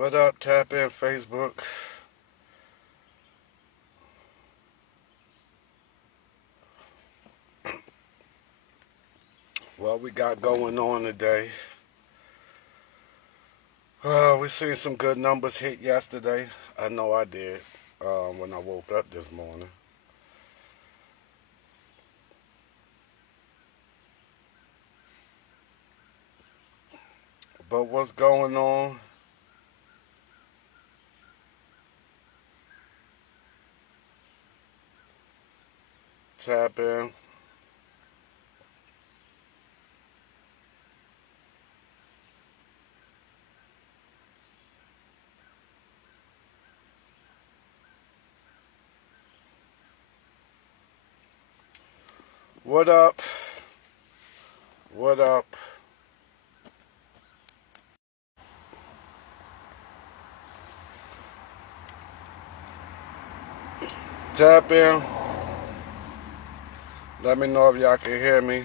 What up, Tap In Facebook? What we got going on today? We seen some good numbers hit yesterday. I know I did when I woke up this morning. But what's going on? Tap in. What up? What up? Tap in. Let me know if y'all can hear me.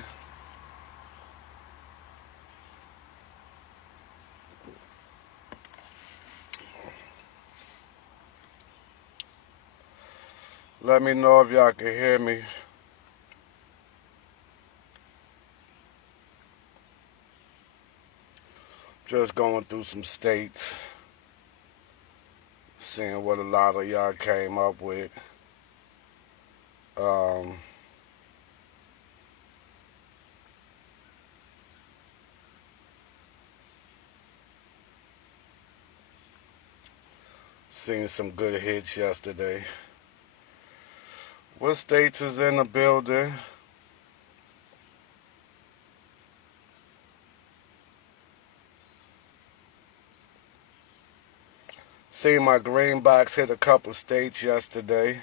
Let me know if y'all can hear me. Just going through some states. Seeing what a lot of y'all came up with. Um, Seen some good hits yesterday. What states is in the building? Seen my green box hit a couple states yesterday.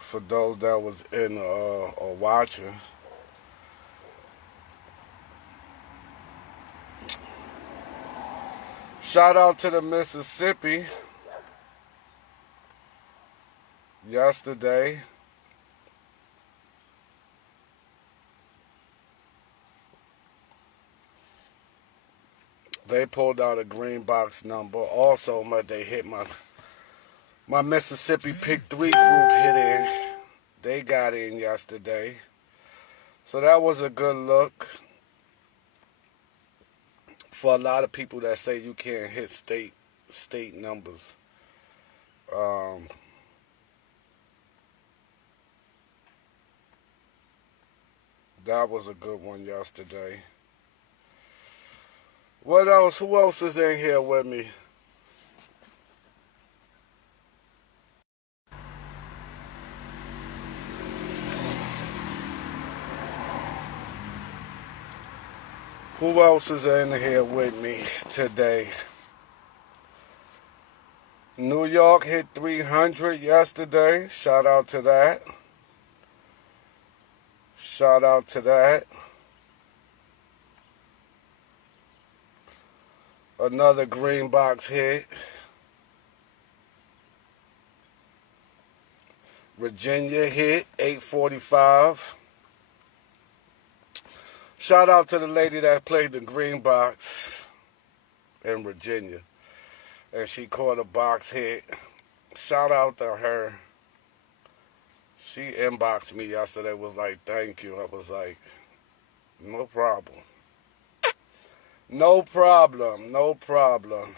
For those that was in or watching. Shout out to the Mississippi yesterday. They pulled out a green box number. Also, they hit my Mississippi Pick 3 group hit in. They got in yesterday. So that was a good look for a lot of people that say you can't hit state numbers. That was a good one yesterday. What else? Who else is in here with me? Who else is in here with me today? New York hit 300 yesterday. Shout out to that. Shout out to that. Another green box hit. Virginia hit 845. Shout out to the lady that played the green box in Virginia. And she caught a box hit. Shout out to her. She inboxed me yesterday, was like, thank you. I was like, no problem. No problem. No problem.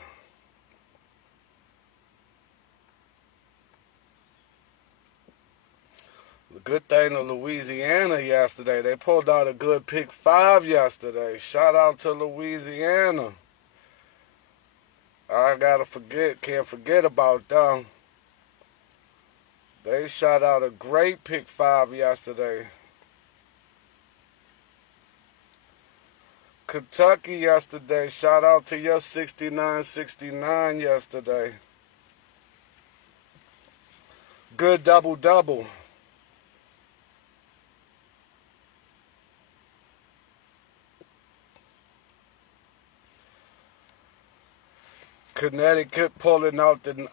The good thing in Louisiana yesterday, they pulled out a good pick 5 yesterday. Shout out to Louisiana. Can't forget about them. They shot out a great pick 5 yesterday. Kentucky yesterday, shout out to your 69-69 yesterday. Good double-double. Connecticut pulling out the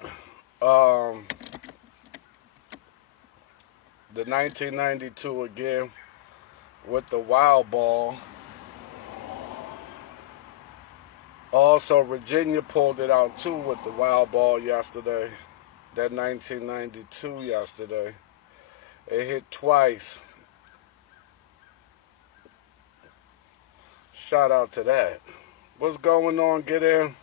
1992 again with the wild ball. Also, Virginia pulled it out too with the wild ball yesterday. That 1992 yesterday. It hit twice. Shout out to that. What's going on? Get in.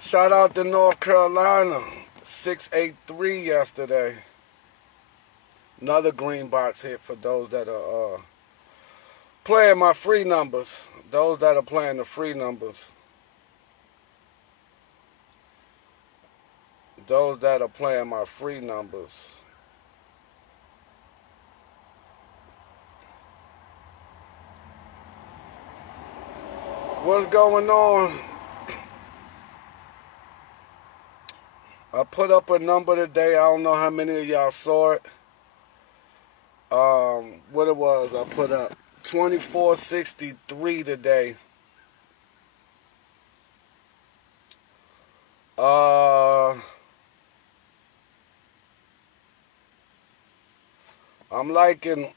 Shout out to North Carolina. 683 yesterday. Another green box hit for those that are playing my free numbers. Those that are playing the free numbers. Those that are playing my free numbers. What's going on? I put up a number today. I don't know how many of y'all saw it. What it was, I put up 2463 today. I'm liking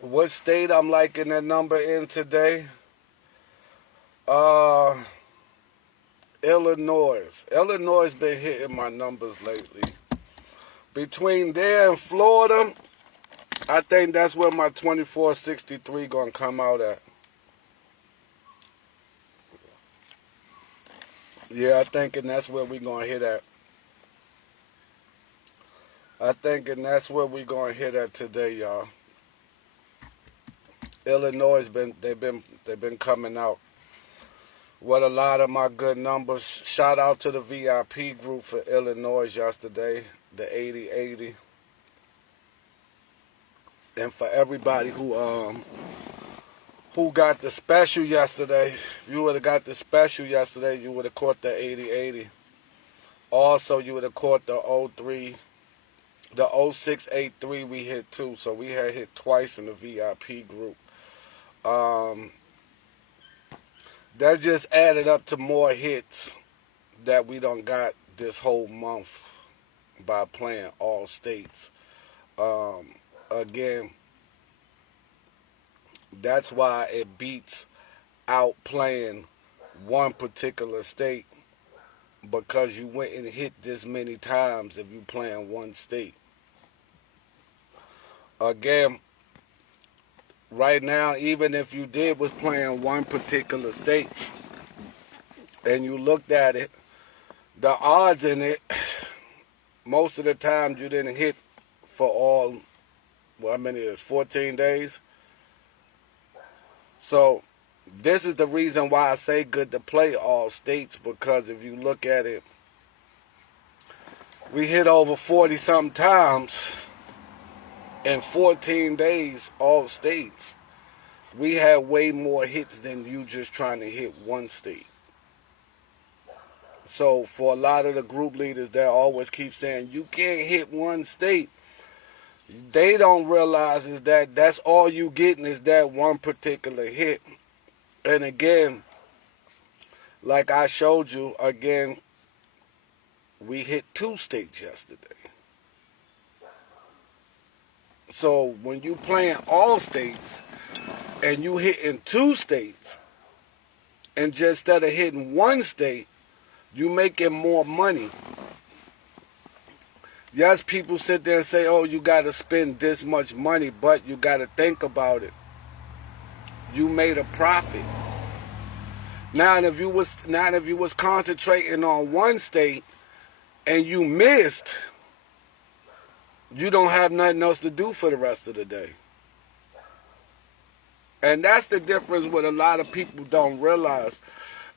what state I'm liking that number in today. Illinois. Illinois been hitting my numbers lately. Between there and Florida, I think that's where my 2463 gonna come out at. Yeah, I thinking that's where we gonna hit at. I thinking that's where we gonna hit at today, y'all. Illinois they've been coming out with a lot of my good numbers. Shout out to the VIP group for Illinois yesterday, the 80-80. And for everybody who got the special yesterday, if you would have got the special yesterday, you would have caught the 80-80. Also, you would have caught the 03, the 0683 we hit too. So we had hit twice in the VIP group. That just added up to more hits that we done got this whole month by playing all states. Again, that's why it beats out playing one particular state, because you went and hit this many times if you playing one state. Again, right now, even if you was playing one particular state and you looked at it, the odds in it, most of the times you didn't hit for all, well, how many is 14 days? So this is the reason why I say good to play all states, because if you look at it, we hit over 40 something times in 14 days, all states. We had way more hits than you just trying to hit one state. So for a lot of the group leaders that always keep saying you can't hit one state, they don't realize is that that's all you getting is that one particular hit. And again, like I showed you, again, we hit 2 states yesterday. So when you playing all states and you hitting 2 states, and just instead of hitting one state, you making more money. Yes, people sit there and say, oh, you got to spend this much money, but you got to think about it. You made a profit. Now, if you was concentrating on one state and you missed, you don't have nothing else to do for the rest of the day. And that's the difference what a lot of people don't realize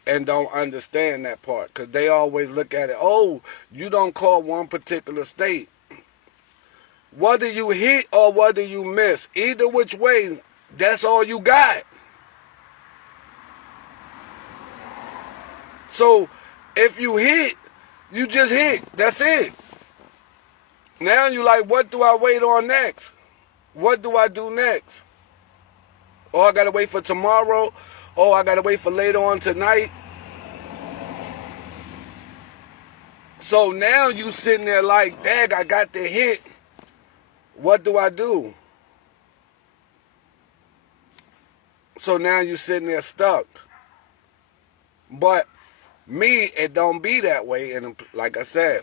and don't understand that part, because they always look at it, oh, you don't call one particular state. Whether you hit or whether you miss, either which way, that's all you got. So if you hit, you just hit. That's it. Now you like, what do I wait on next? What do I do next? Oh, I got to wait for tomorrow. Oh, I got to wait for later on tonight. So now you sitting there like, dang, I got the hit. What do I do? So now you sitting there stuck. But me, it don't be that way. And like I said,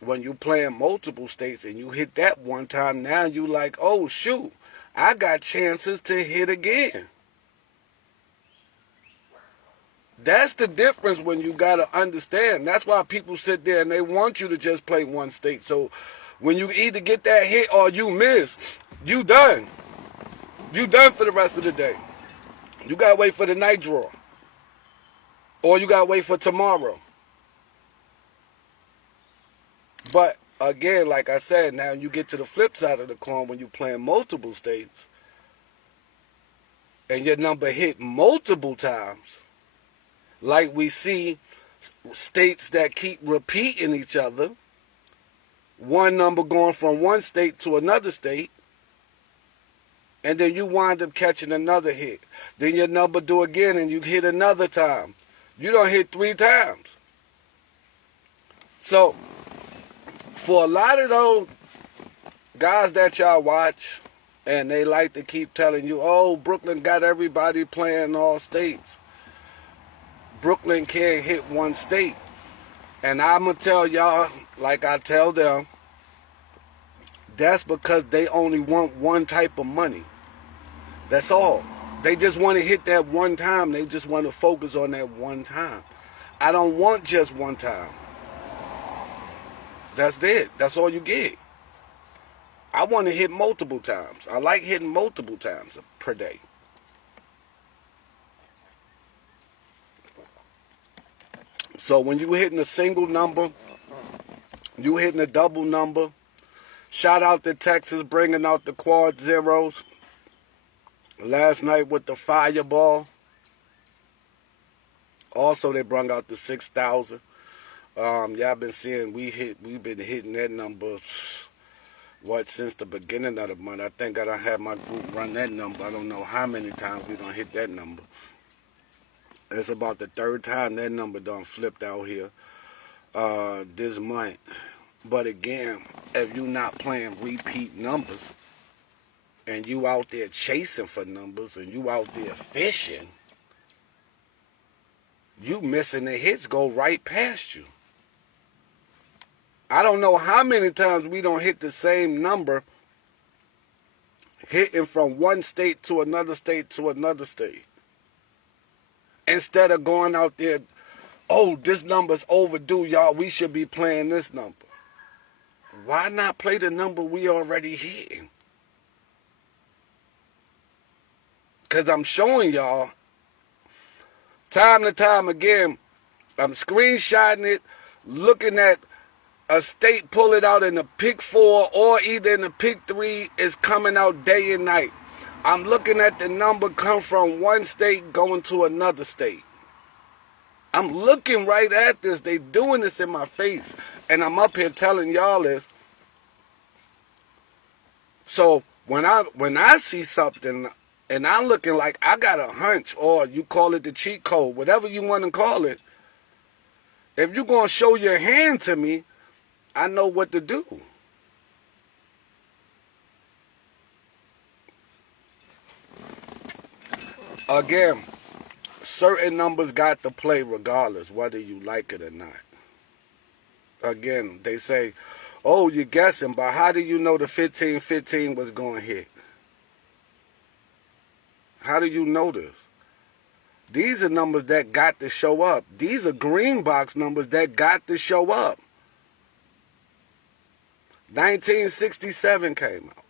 when you playing multiple states and you hit that one time, now you like, oh shoot, I got chances to hit again. That's the difference when you got to understand. That's why people sit there and they want you to just play one state. So when you either get that hit or you miss, you done. You done for the rest of the day. You got to wait for the night draw. Or you got to wait for tomorrow. But again, like I said, now you get to the flip side of the coin when you're playing multiple states and your number hit multiple times. Like we see states that keep repeating each other. One number going from one state to another state. And then you wind up catching another hit. Then your number do again and you hit another time. You done hit 3 times. So, for a lot of those guys that y'all watch, and they like to keep telling you, oh, Brooklyn got everybody playing all states. Brooklyn can't hit one state. And I'm going to tell y'all, like I tell them, that's because they only want one type of money. That's all. They just want to hit that one time. They just want to focus on that one time. I don't want just one time. That's it. That's all you get. I want to hit multiple times. I like hitting multiple times per day. So when you hitting a single number, you hitting a double number. Shout out to Texas bringing out the quad zeros. Last night with the Fireball. Also they brought out the 6,000. Y'all been seeing we've been hitting that number since the beginning of the month. I think I done had my group run that number. I don't know how many times we done hit that number. It's about the 3rd time that number done flipped out here this month. But again, if you not playing repeat numbers and you out there chasing for numbers and you out there fishing, you missing the hits go right past you. I don't know how many times we don't hit the same number hitting from one state to another state to another state. Instead of going out there, oh, this number's overdue, y'all. We should be playing this number. Why not play the number we already hitting? Because I'm showing y'all, time to time again, I'm screenshotting it, looking at a state pull it out in the pick 4 or either in the pick 3 is coming out day and night. I'm looking at the number come from one state going to another state. I'm looking right at this. They doing this in my face. And I'm up here telling y'all this. So when I see something and I'm looking like I got a hunch, or you call it the cheat code, whatever you want to call it, if you're going to show your hand to me, I know what to do. Again, certain numbers got to play regardless, whether you like it or not. Again, they say, oh, you're guessing, but how do you know the 15-15 was going to hit? How do you know this? These are numbers that got to show up. These are green box numbers that got to show up. 1967 came out.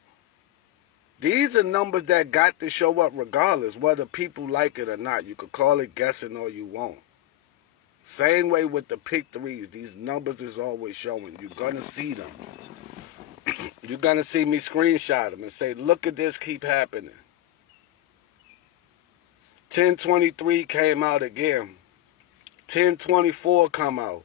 These are numbers that got to show up regardless, whether people like it or not. You could call it guessing or you won't. Same way with the pick 3s. These numbers is always showing. You're going to see them. You're going to see me screenshot them and say, look at this keep happening. 1023 came out again. 1024 come out.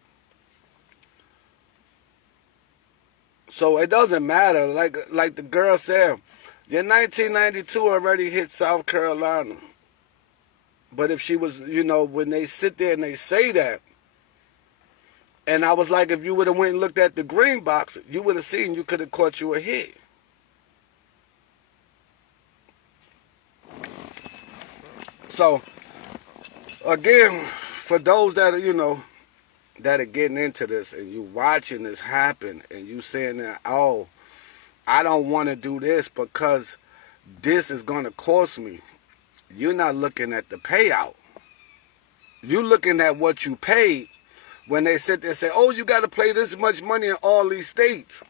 So it doesn't matter. Like the girl said, your 1992 already hit South Carolina. But if she was, when they sit there and they say that, and I was like, if you would have went and looked at the green box, you would have seen you could have caught you a hit. So, again, for those that are, that are getting into this and you watching this happen and you saying that, oh, I don't want to do this because this is going to cost me. You're not looking at the payout. You're looking at what you paid when they sit there and say, oh, you got to pay this much money in all these states.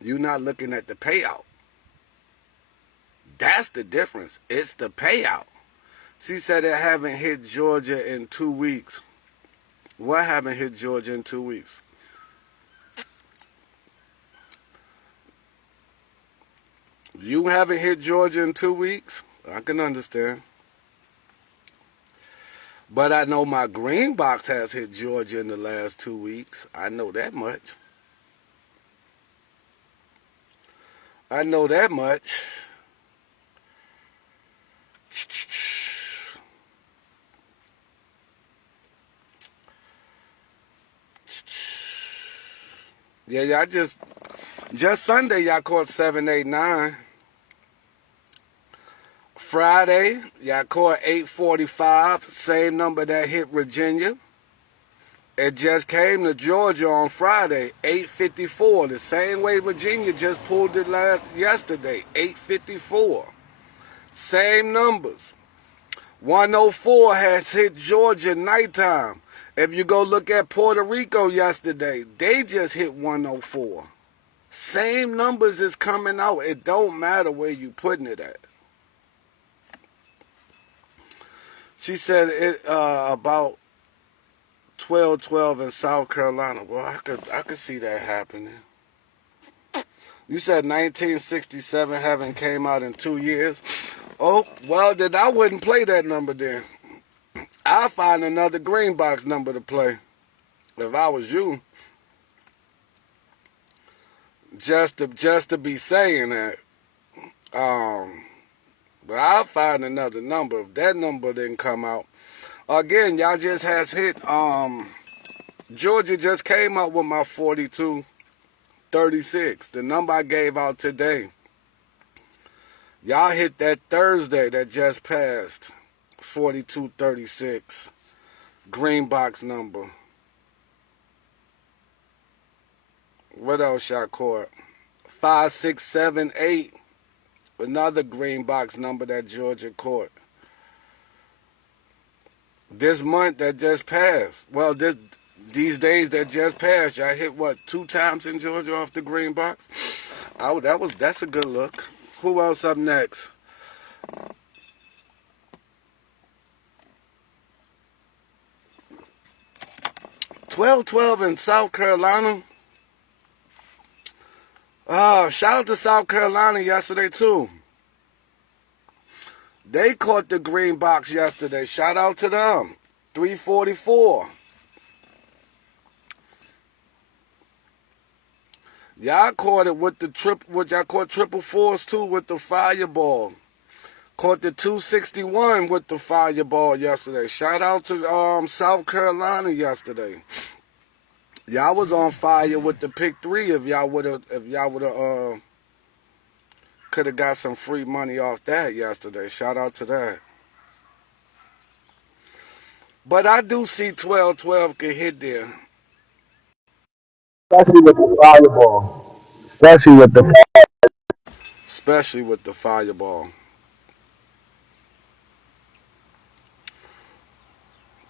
You're not looking at the payout. That's the difference. It's the payout. She said it haven't hit Georgia in 2 weeks. What haven't hit Georgia in 2 weeks? You haven't hit Georgia in 2 weeks? I can understand. But I know my green box has hit Georgia in the last 2 weeks. I know that much. I know that much. Yeah, y'all just Sunday y'all caught 789. Friday, y'all caught 845, same number that hit Virginia. It just came to Georgia on Friday, 854, the same way Virginia just pulled it yesterday, 854. Same numbers. 104 has hit Georgia nighttime. If you go look at Puerto Rico yesterday, they just hit 104. Same numbers is coming out. It don't matter where you putting it at. She said it about 12-12 in South Carolina. Well, I could see that happening. You said 1967 haven't came out in 2 years. Oh, well, then I wouldn't play that number then. I'll find another green box number to play if I was you. Just to be saying that. But I'll find another number. If that number didn't come out. Again, y'all just has hit. Georgia just came out with my 42-36. The number I gave out today. Y'all hit that Thursday that just passed. 42-36. Green box number. What else y'all caught? 5678. Another green box number that Georgia caught. This month that just passed. Well, these days that just passed, y'all hit what, 2 times in Georgia off the green box? Oh, that's a good look. Who else up next? 12-12 in South Carolina. Shout out to South Carolina yesterday too. They caught the green box yesterday. Shout out to them. 344. Y'all caught it with the y'all caught triple fours too with the fireball. Caught the 261 with the fireball yesterday. Shout out to South Carolina yesterday. Y'all was on fire with the pick 3 if y'all would have could have got some free money off that yesterday. Shout out to that. But I do see 12-12 can hit there. Especially with the fireball. Especially with the Especially with the fireball.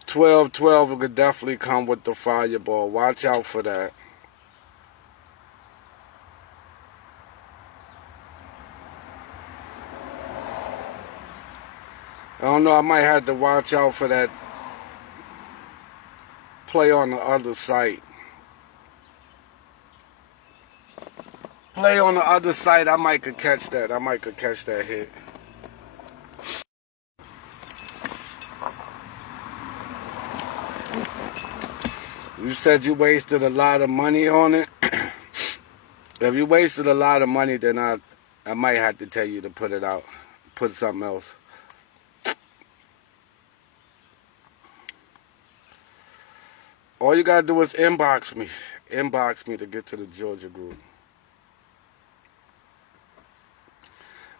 12-12 could definitely come with the fireball. Watch out for that. I don't know, I might have to watch out for that play on the other site. Play on the other side, I might could catch that. I might could catch that hit. You said you wasted a lot of money on it. If you wasted a lot of money, then I might have to tell you to put it out. Put something else. All you gotta do is inbox me. Inbox me to get to the Georgia group.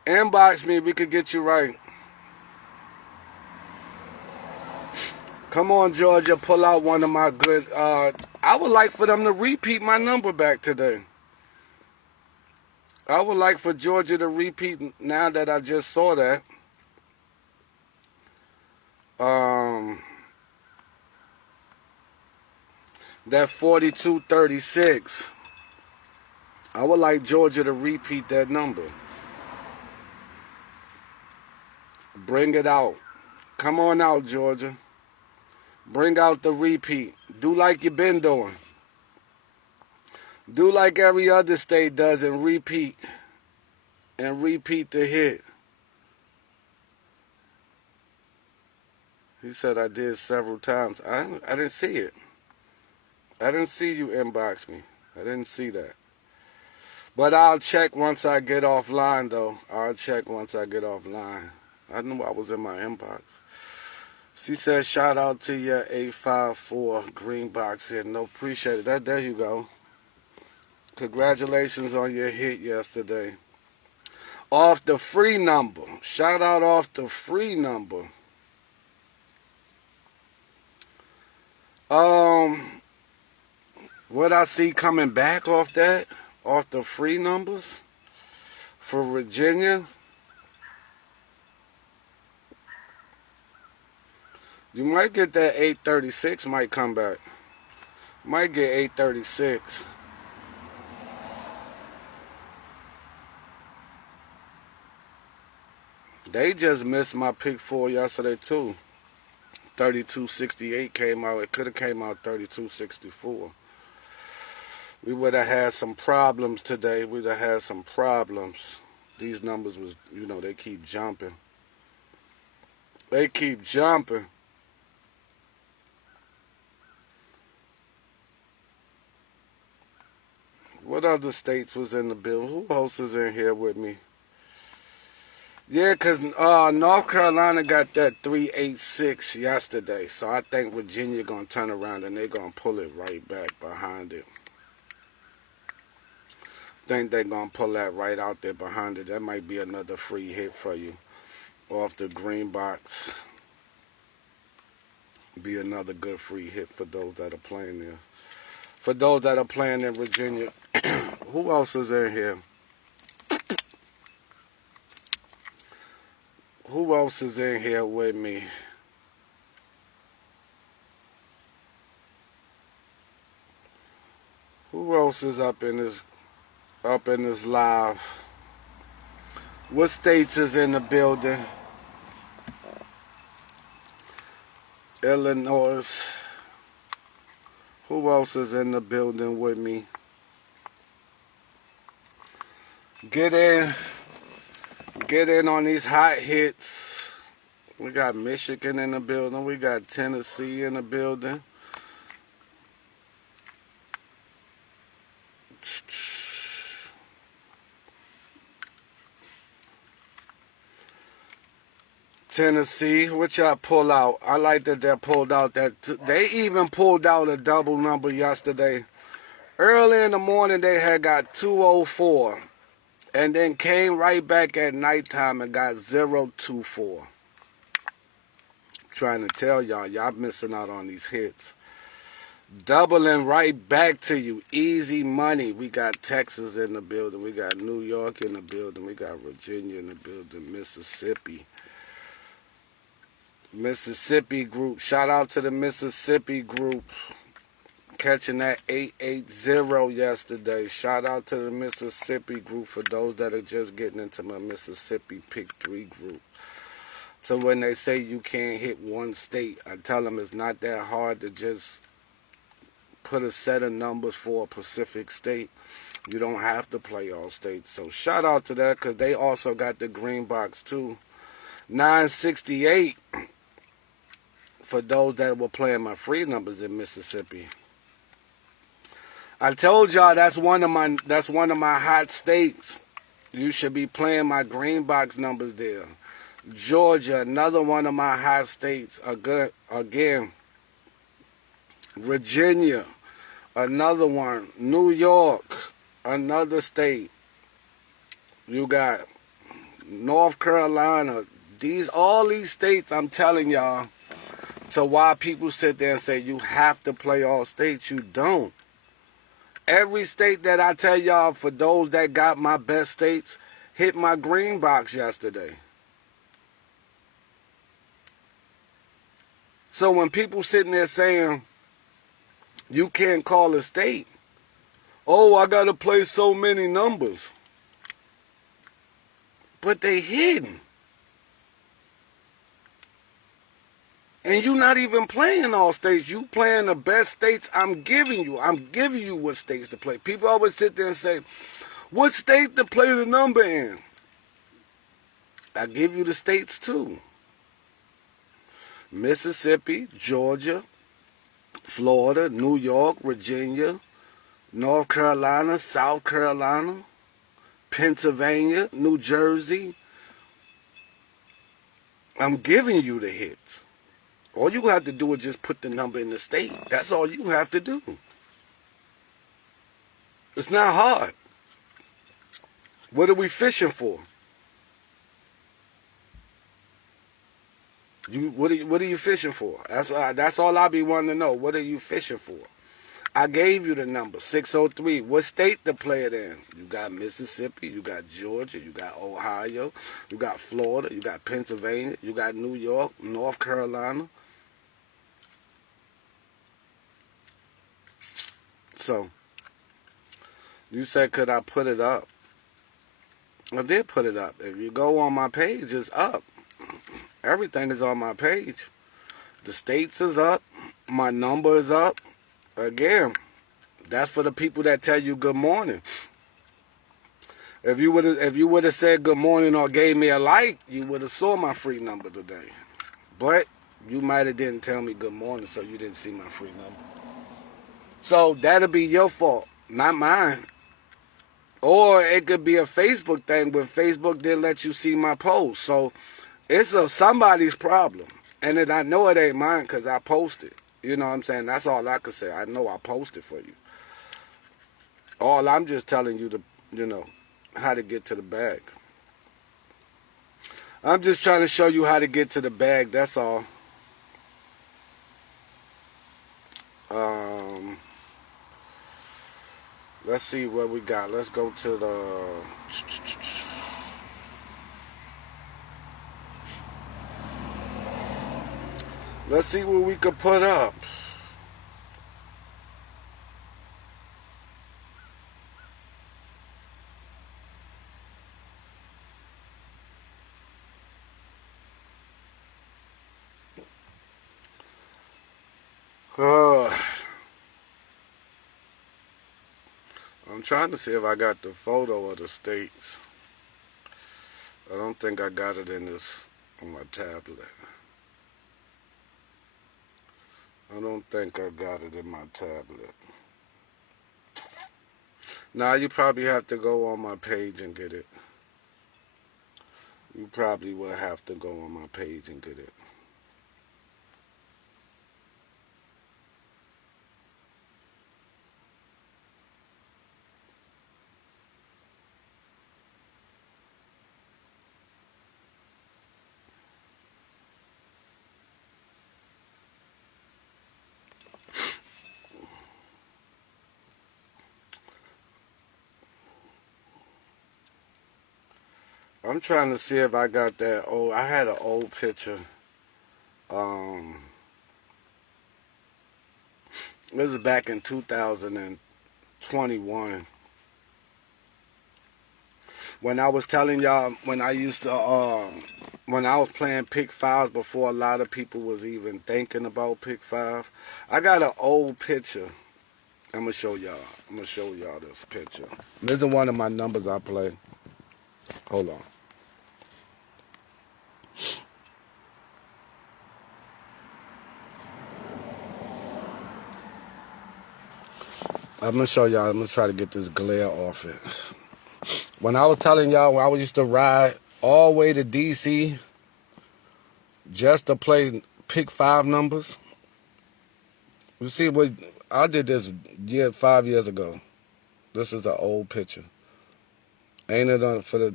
Inbox me, we could get you right. Come on, Georgia, pull out one of my good. I would like for them to repeat my number back today. I would like for Georgia to repeat now that I just saw that. That 4236. I would like Georgia to repeat that number. Bring it out. Come on out, Georgia. Bring out the repeat. Do like you've been doing. Do like every other state does and repeat. And repeat the hit. He said I did several times. I didn't see it. I didn't see you inbox me. I didn't see that. But I'll check once I get offline, though. I'll check once I get offline. I knew I was in my inbox. She said, shout out to your 854 green box here. No, appreciate it. There you go. Congratulations on your hit yesterday. Off the free number. Shout out off the free number. What I see coming back off that, off the free numbers for Virginia, you might get that 836 might come back. Might get 836. They just missed my pick 4 yesterday too. 3268 came out. It could have came out 3264. We would have had some problems today. We'd have had some problems. These numbers was, they keep jumping. They keep jumping. What other states was in the bill? Who else is in here with me? Yeah, because North Carolina got that 386 yesterday. So I think Virginia going to turn around and they're going to pull it right back behind it. Think they're going to pull that right out there behind it. That might be another free hit for you off the green box. Be another good free hit for those that are playing there. For those that are playing in Virginia. Who else is in here? Who else is in here with me? Who else is up in this live? What states is in the building? Illinois. Who else is in the building with me? Get in on these hot hits. We got Michigan in the building. We got Tennessee in the building. Tennessee, what y'all pull out? I like that they pulled out that. They even pulled out a double number yesterday. Early in the morning, they had got 204. And then came right back at nighttime and got 024. Trying to tell y'all missing out on these hits. Doubling right back to you. Easy money. We got Texas in the building. We got New York in the building. We got Virginia in the building. Mississippi. Mississippi group. Shout out to the Mississippi group. Catching that 880 yesterday. Shout out to the Mississippi group for those that are just getting into my Mississippi Pick 3 group. So when they say you can't hit one state, I tell them it's not that hard to just put a set of numbers for a Pacific state. You don't have to play all states. So shout out to that because they also got the green box too. 968 for those that were playing my free numbers in Mississippi. I told y'all that's one of my hot states. You should be playing my green box numbers there. Georgia, another one of my hot states. Again, Virginia, another one. New York, another state. You got North Carolina. All these states, I'm telling y'all, So why people sit there and say you have to play all states, you don't. Every state that I tell y'all, for those that got my best states, hit my green box yesterday. So when people sitting there saying you can't call a state, oh, I got to play so many numbers. But they hidden. And you're not even playing all states. You playing the best states I'm giving you. I'm giving you what states to play. People always sit there and say, what state to play the number in? I give you the states too. Mississippi, Georgia, Florida, New York, Virginia, North Carolina, South Carolina, Pennsylvania, New Jersey. I'm giving you the hits. All you have to do is just put the number in the state. That's all you have to do. It's not hard. What are we fishing for? What are you fishing for? That's all I be wanting to know. What are you fishing for? I gave you the number, 603. What state to play it in? You got Mississippi, you got Georgia, you got Ohio, you got Florida, you got Pennsylvania, you got New York, North Carolina. So, you said, could I put it up? I did put it up. If you go on my page, it's up. Everything is on my page. The states is up. My number is up. Again, that's for the people that tell you good morning. If you would have said good morning or gave me a like, you would have saw my free number today. But you might have didn't tell me good morning, so you didn't see my free number. So that'll be your fault, not mine. Or it could be a Facebook thing where Facebook didn't let you see my post. So it's somebody's problem. And then I know it ain't mine because I posted. You know what I'm saying? That's all I could say. I know I posted for you. All I'm just telling you how to get to the bag. I'm just trying to show you how to get to the bag. That's all. Let's see what we got. Let's go to the... Let's see what we could put up. I'm trying to see if I got the photo of the states. I don't think I got it on my tablet. I don't think I got it in my tablet. Now you probably have to go on my page and get it. You probably will have to go on my page and get it. I'm trying to see if I got that old. I had an old picture. This is back in 2021. When I was telling y'all, when I was playing Pick 5 before a lot of people was even thinking about Pick 5, I got an old picture. I'm going to show y'all. I'm going to show y'all this picture. This is one of my numbers I play. Hold on. I'm going to show y'all. I'm going to try to get this glare off it. When I was telling y'all, when I used to ride all the way to D.C. just to play Pick 5 numbers. You see, I did this 5 years ago. This is an old picture. Ain't it for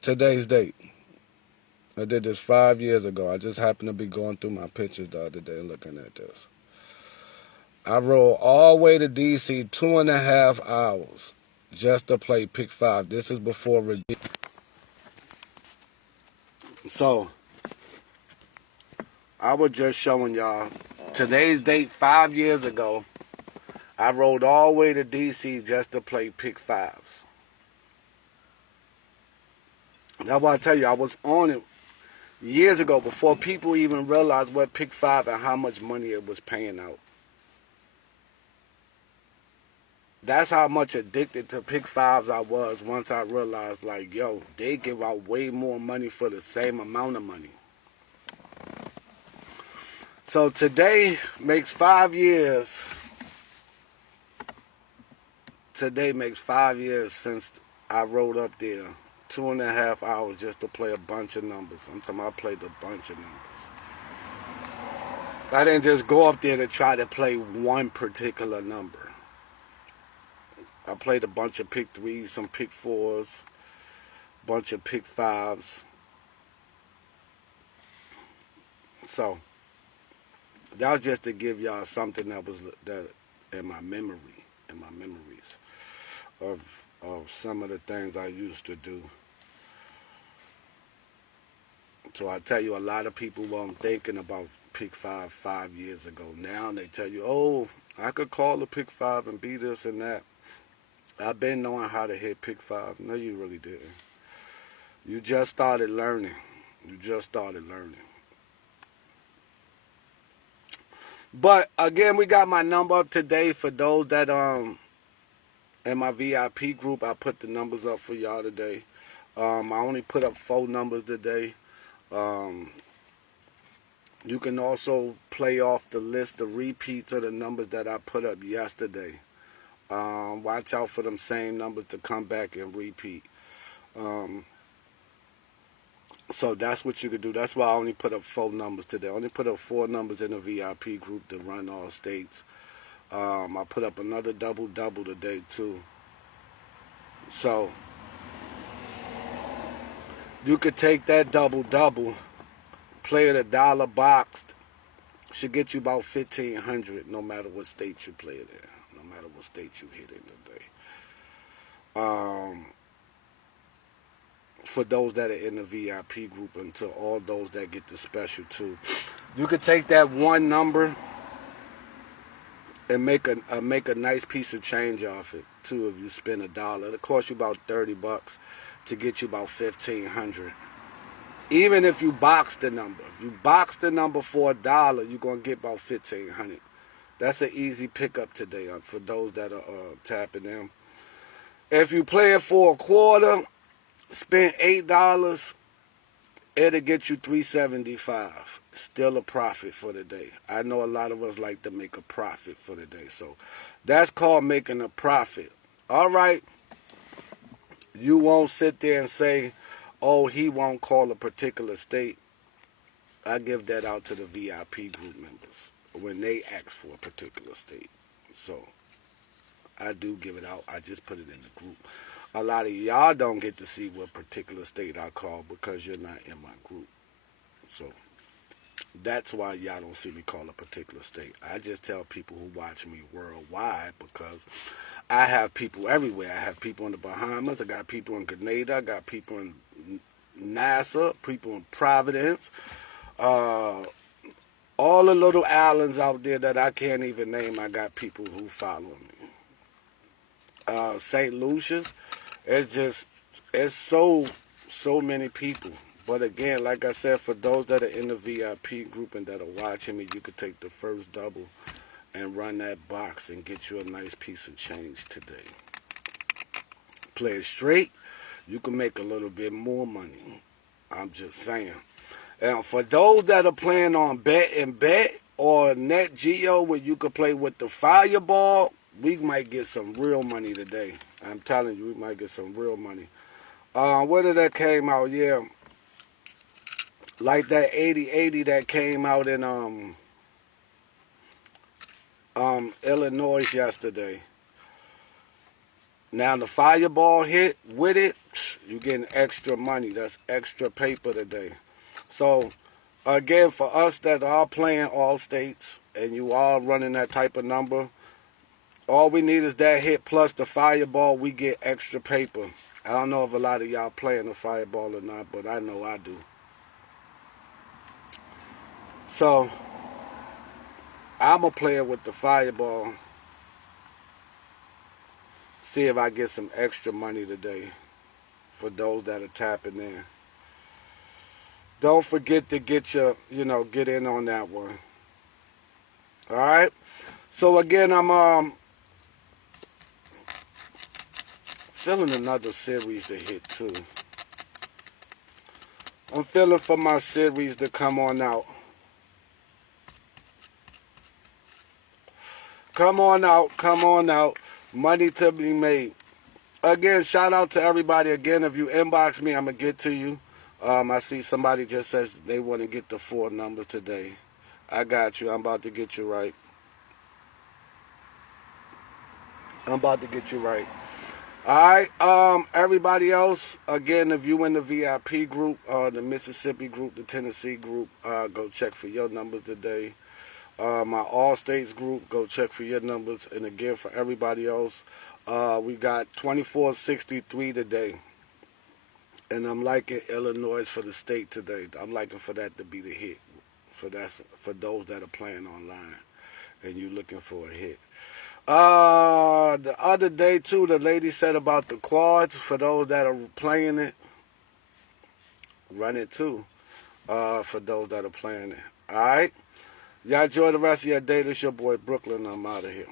today's date? I did this 5 years ago. I just happened to be going through my pictures the other day looking at this. I rode all the way to DC 2.5 hours just to play pick 5. This is before Virginia. So, I was just showing y'all today's date 5 years ago. I rode all the way to DC just to play pick 5s. That's why I tell you, I was on it years ago before people even realized what pick 5 and how much money it was paying out. That's how much addicted to pick 5s I was once I realized, like, yo, they give out way more money for the same amount of money. So today makes 5 years. Today makes 5 years since I rode up there 2.5 hours just to play a bunch of numbers. I'm talking about I played a bunch of numbers. I didn't just go up there to try to play one particular number. I played a bunch of pick 3s, some pick 4s, bunch of pick 5s. So that was just to give y'all something that was that in my memories of some of the things I used to do. So I tell you, a lot of people weren't thinking about pick 5 years ago. Now they tell you, oh, I could call a pick 5 and be this and that. I've been knowing how to hit pick 5. No, you really didn't. You just started learning. But again, we got my number up today for those that in my VIP group. I put the numbers up for y'all today. I only put up 4 numbers today. You can also play off the list the repeats of the numbers that I put up yesterday. Watch out for them same numbers to come back and repeat. So that's what you could do. That's why I only put up 4 numbers today. I only put up 4 numbers in the VIP group to run all states. I put up another double today too. So you could take that double, play it $1 boxed. Should get you about $1,500 no matter what state you play it in. No matter what state you hit in today. For those that are in the VIP group and to all those that get the special too. You could take that one number and make a nice piece of change off it too. If you spend $1, it'll cost you about $30 to get you about $1,500. Even if you box the number, if you box the number for $1, you're gonna get about $1,500. That's an easy pickup today for those that are tapping in. If you play it for a quarter, spend $8, it'll get you $375. Still a profit for the day. I know a lot of us like to make a profit for the day. So that's called making a profit. All right. You won't sit there and say, oh, he won't call a particular state. I give that out to the VIP group members when they ask for a particular state. So I do give it out. I just put it in the group. A lot of y'all don't get to see what particular state I call because you're not in my group. So that's why y'all don't see me call a particular state. I just tell people who watch me worldwide because I have people everywhere. I have people in the Bahamas. I got people in Grenada. I got people in NASA, people in Providence. All the little islands out there that I can't even name, I got people who follow me. St. Lucia's. It's so many people. But again, like I said, for those that are in the VIP group and that are watching me, you could take the first double and run that box and get you a nice piece of change today. Play it straight, you can make a little bit more money. I'm just saying. And for those that are playing on Bet or Net Geo where you could play with the Fireball, we might get some real money today. I'm telling you, we might get some real money. Whether that came out, yeah. Like that 80/80 that came out in Illinois yesterday. Now the Fireball hit with it, you getting extra money. That's extra paper today. So, again, for us that are playing all states and you are running that type of number, all we need is that hit plus the fireball. We get extra paper. I don't know if a lot of y'all playing the fireball or not, but I know I do. So, I'm going to play it with the fireball. See if I get some extra money today for those that are tapping in. Don't forget to get get in on that one. All right. So again, I'm feeling another series to hit too. I'm feeling for my series to come on out. Come on out. Come on out. Money to be made. Again, shout out to everybody. Again, if you inbox me, I'm going to get to you. I see somebody just says they want to get the 4 numbers today. I got you. I'm about to get you right. I'm about to get you right. All right, everybody else, again, if you in the VIP group, the Mississippi group, the Tennessee group, go check for your numbers today. My All States group, go check for your numbers. And again, for everybody else, we got 2463 today. And I'm liking Illinois for the state today. I'm liking for that to be the hit. For those that are playing online and you looking for a hit. The other day too, the lady said about the quads. For those that are playing it, run it too. For those that are playing it. All right. Y'all enjoy the rest of your day. This your boy Brooklyn. I'm out of here.